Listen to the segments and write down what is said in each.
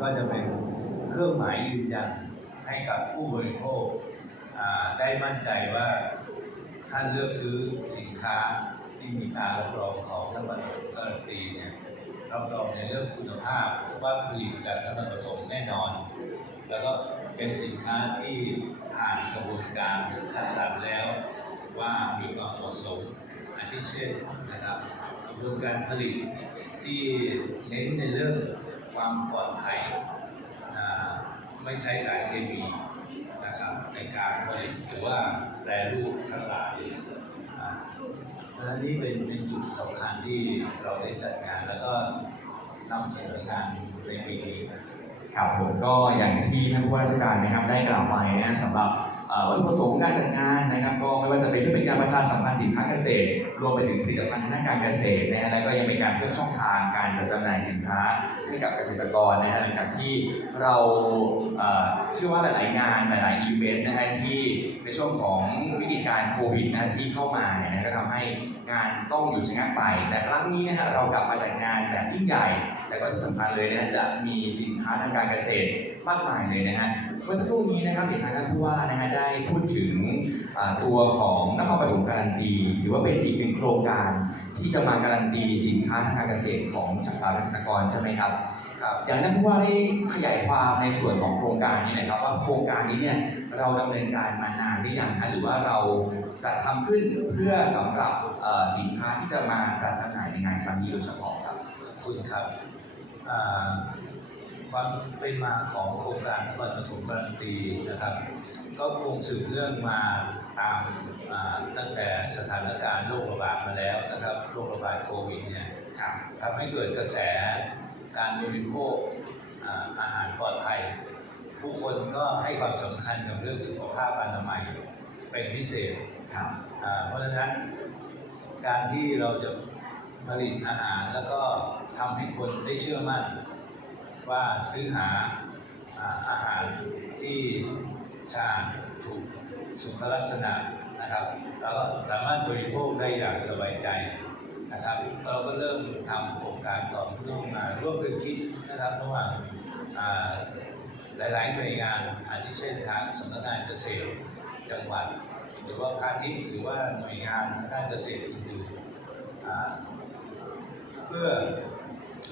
ก็จะเป็นเครื่องหมายยืนยันให้กับผู้บริโภคได้มั่นใจว่าท่านเลือกซื้อสินค้าที่มีการรับรองของท่านบรรลุการันตีเนี่ยรับรองในเรื่องคุณภาพว่าผลิตจากท่านผสมแน่นอน แล้วก็เป็นสินค้าที่ผ่านกระบวนการคัดสรรแล้วว่ามีความเหมาะสมอาทิเช่นนะครับกระบวนการผลิตที่เน้นในเรื่อง ความปลอดภัยไม่ใช้สารเคมีนะครับในการผลิตหรือว่าแปรรูปทั้งหลายอ่าเพราะฉะนั้นนี่เป็นเป็นจุดสำคัญที่เราได้จัดงาน แล้วก็นำเสนองานในปีนี้ครับผมก็อย่างที่ท่านผู้ว่าราชการนะครับได้กล่าวไปนะสำหรับ วัตถุประสงค์ของการจัดงานนะครับ ก็ไม่ว่าจะเป็นเพื่อเป็นการประชาสัมพันธ์สินค้าเกษตร รวมไปถึงผลิตภัณฑ์ทางด้านการเกษตรนะฮะแล้วก็ยังเป็นการเพิ่มช่องทางการจัดจำหน่ายสินค้าให้กับเกษตรกรนะฮะหลังจากที่เราเชื่อว่าหลาย ๆ งานหลาย ๆ อีเวนต์นะฮะที่ในช่วงของวิกฤตการโควิดนะที่เข้ามาเนี่ยนะก็ทำให้งานต้องหยุดชะงักไป แต่ครั้งนี้นะฮะเรากลับมาจัดงานแบบยิ่งใหญ่ และก็ที่สำคัญเลยนะจะมีสินค้าทางการเกษตรมากมายเลยนะฮะ มื่อสักครู่นี้นะครับเห็นทางท่านผู้ว่านะฮะได้พูดถึงตัวของนครปฐมการันตี ถือว่าเป็นอีกหนึ่งโครงการที่จะมาการันตีสินค้าทางการเกษตรของชาวเกษตรกรใช่ไหมครับครับอย่างนั้นผู้ว่าได้ขยายความในส่วนของโครงการนี้หนะครับว่าโครงการนี้เนี่ยเราดำเนินการมานานหรือยังคะหรือว่าเราจัดทำขึ้นเพื่อสำหรับสินค้าที่จะมาจัดจำหน่ายในงานครั้งนี้โดยเฉพาะครับคุณครับ ความเป็นมาของโครงการนครปฐมการันตีนะครับ ก็คงสืบเรื่องมาตามอ่าตั้งแต่สถานการณ์โรคระบาดมาแล้วนะครับโรคระบาดโควิดเนี่ยทำให้เกิดกระแสการบริโภคอ่าอาหารปลอดภัย ผู้คนก็ให้ความสำคัญกับเรื่องสุขภาพอนามัยเป็นพิเศษครับอ่าเพราะฉะนั้นการที่เราจะผลิตอาหารแล้วก็ทำให้คนได้เชื่อมั่น ว่าซื้อหาอาอาหารที่สะอาถูกสุขลักษณะนะครับแล้วก็สามารถบริโภคได้อย่างสบายใจนะครับ เราก็เริ่มทำโครงการต่อเนื่องมาร่วมกันคิดนะครับระหว่างอ่าหลายๆหน่วยงานอาทิเช่นทางสำนักงานเกษตรจังหวัด หรือว่าพาณิชย์หรือว่าหน่วยงานทางด้านเกษตรอื่นๆเพื่อ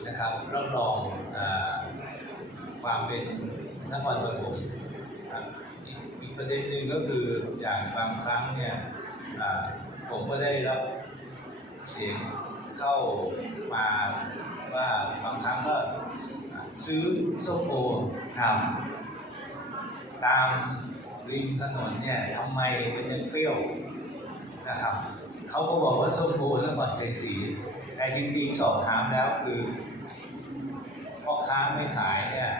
นะครับรับรองอ ความเป็นนครปฐมครับอีกอีกประเด็นหนึ่งก็คืออย่างบางครั้งเนี่ยผมก็ได้รับเสียงเข้ามาว่าบางครั้งก็ซื้อส้มโอครับตามริมถนนเนี่ยทำไมมันยังเปรี้ยวนะครับเขาก็บอกว่าส้มโอแล้วก่อนใจสีแต่จริงๆสอบถามแล้วคือ พ่อค้าไม่ขายเนี่ย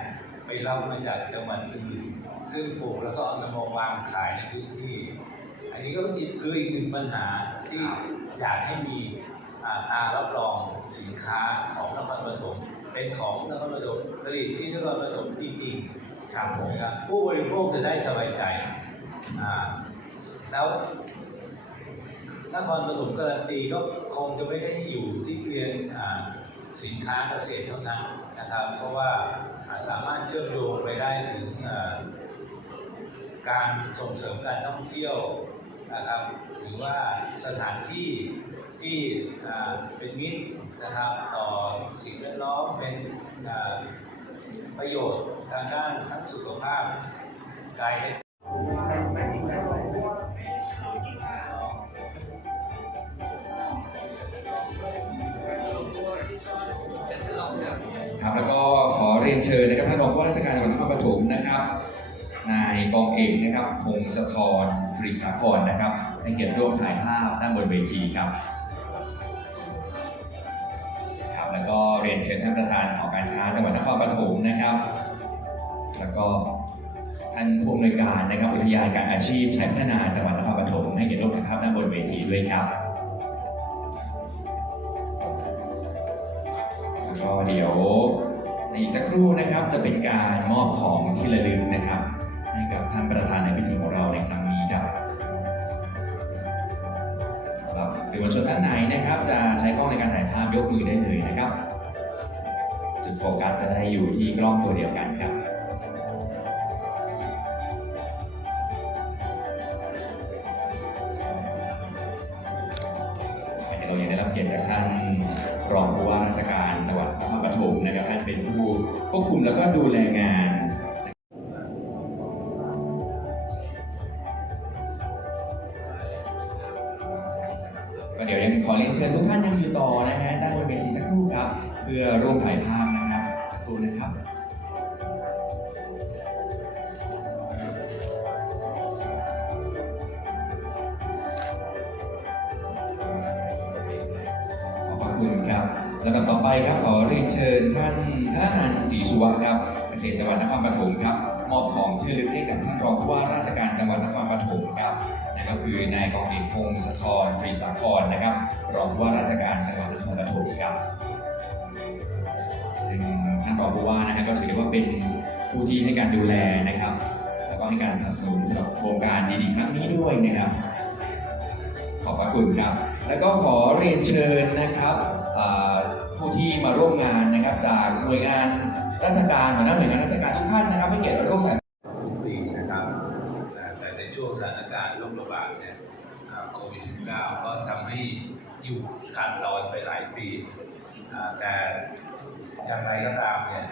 ไปรับมาจากจังหวัดอื่นซึ่งปลูกแล้วก็เอามาวางขายในพื้นที่ อันนี้ก็อีกคืออีกหนึ่งปัญหาที่อยากให้มีอ่าตารับรองสินค้าของนครปฐมเป็นของนครปฐมผลิตที่นครปฐมจริงๆครับผมครับผู้บริโภคจะได้สบายใจแล้วนครปฐมการันตีก็คงจะไม่ได้อยู่ที่เพียงอ่าสินค้าเกษตรเท่านั้น นะครับ เพราะว่าสามารถเชื่อมโยงไปได้ถึงการส่งเสริมการท่องเที่ยวนะครับหรือว่าสถานที่ที่เป็นมิตรนะครับต่อสิ่งแวดล้อมเป็นประโยชน์ทางด้านทั้งสุขภาพกายและ ครับแล้วก็ขอเรียนเชิญนะครับท่านรองผู้ว่าราชการจังหวัดนครปฐมนะครับ นายกองเอกนะครับพงศธรสิริสาครนะครับให้เกียรติร่วมถ่ายภาพด้านบนเวทีครับครับแล้วก็เรียนเชิญท่านประธานหอการค้าจังหวัดนครปฐมนะครับ แล้วก็ท่านผู้อำนวยการนะครับอุทยานการอาชีพชัยพัฒนาจังหวัดนครปฐมให้เกียรติร่วมถ่ายภาพด้านบนเวทีด้วยครับ ก็เดี๋ยวในอีกสักครู่นะครับจะเป็นการมอบของที่ระลึกนะครับ ให้กับท่านประธานในพิธีของเราในครั้งนี้ครับสำหรับสื่อมวลชนท่านไหนนะครับ จะใช้กล้องในการถ่ายภาพยกมือได้เลยนะครับจุดโฟกัสจะได้อยู่ที่กล้องตัวเดียวกันครับเรายังได้รับเกียรติจากท่านรองผู้ว่าราชการ เป็นผู้ควบคุมแล้วก็ดูแลงานก็เดี๋ยวยังขอเรียนเชิญทุกท่านยังอยู่ต่อนะฮะด้านบนเวทีสักครู่ครับ เพื่อร่วมถ่ายภาพนะครับ สักครู่นะครับขอบ ไปครับขอเรียนเชิญท่านธนานศรีสุวรรณครับเกษตรจังหวัดนครปฐมครับมอบของที่ระลึกให้กับท่านรองผู้ว่าราชการจังหวัดนครปฐมครับนั่นก็คือนายกองเอกพงศธรศรีสาครนะครับ รองผู้ว่าราชการจังหวัดนครปฐมครับซึ่งท่านรองผู้ว่านะครับก็ถือว่าเป็นผู้ที่ให้การดูแลนะครับ แล้วก็ให้การสนับสนุนสำหรับโครงการดีๆครั้งนี้ด้วยนะครับ ขอบพระคุณครับ แล้วก็ขอเรียนเชิญนะครับ ผู้ที่มาร่วมงานนะครับ จากหน่วยงานราชการหัวหน้าหน่วยงานราชการทุกท่านนะครับให้เกียรติมาร่วมกันทุกปีนะครับอ่าแต่ในช่วงสถานการณ์โรคระบาดเนี่ยโควิด -19 ก็ทำให้อยู่ขาดตอนไปหลายปี แต่อย่างไรก็ตามเนี่ย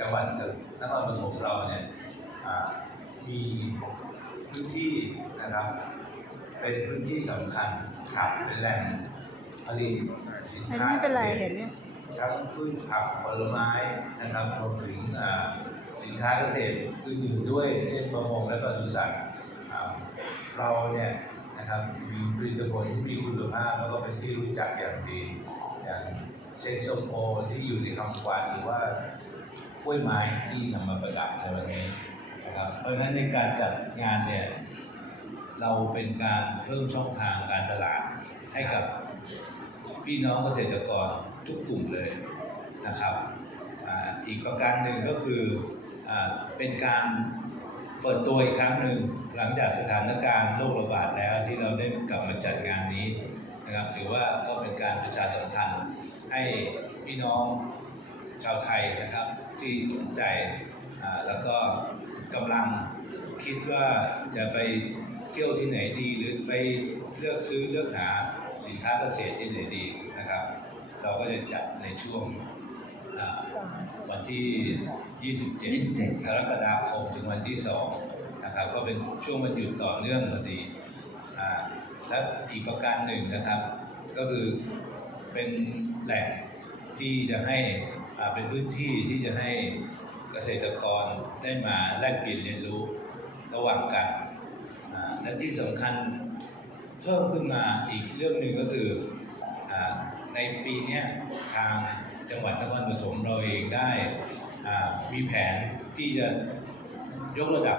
จังหวัดนครปฐมเราเนี่ยมีพื้นที่นะครับ เป็นพื้นที่สำคัญครับเป็นแหล่ง ผลิตสินอันค้านี้ไม่เป็นไรกษตเห็นเนี่ยทั้งพืชผักผลไม้นะครับรวมถึงอ่าสินค้าเกษตรอื่นๆด้วยเช่นประมงและปศุสัตว์อ่าเราเนี่ยนะครับมีผลิตผลที่มีคุณภาพแล้วก็เป็นที่รู้จักอย่างดีอย่างเช่นส้มโอที่อยู่ในคำขวัญหรือว่ากล้วยไม้ที่นำมาประดับในวันนี้นะครับเพราะฉะนั้นในการจัดงานเนี่ยเราเป็นการเพิ่มช่องทางการตลาดให้กับ พี่น้องเกษตรกรทุกกลุ่มเลยนะครับอีกประการหนึ่งก็คืออเป็นการเปิดตัวอีกครั้งหนึ่งหลังจากสถานการณ์โรคระบาดแล้วที่เราได้กลับมาจัดงานนี้นะครับถือว่าก็เป็นการประชาสัมพันธ์ให้พี่น้องชาวไทยนะครับที่สนใจแล้วก็กำลังคิดว่าจะไปเที่ยวที่ไหนดีหรือไปเลือกซื้อเลือกหา สินค้าเกษตรที่ไหนดีนะครับ เราก็จะจัดในช่วงอ่าวันที่27 27 กรกฎาคมถึงวันที่ 2 นะครับ ก็เป็นช่วงวันหยุดต่อเนื่องพอดีอ่าและอีกประการหนึ่งนะครับ ก็คือเป็นแหล่งที่จะให้อ่าเป็นพื้นที่ที่จะให้เกษตรกรได้มาแลกเปลี่ยนเรียนรู้ระหว่างกันอ่าและที่สำคัญ เพิ่มขึ้นมาอีกเรื่องหนึ่งก็คืออในปีนี้ทางจังหวัดนครปฐมเราเองได้มีแผนที่จะยกระดับ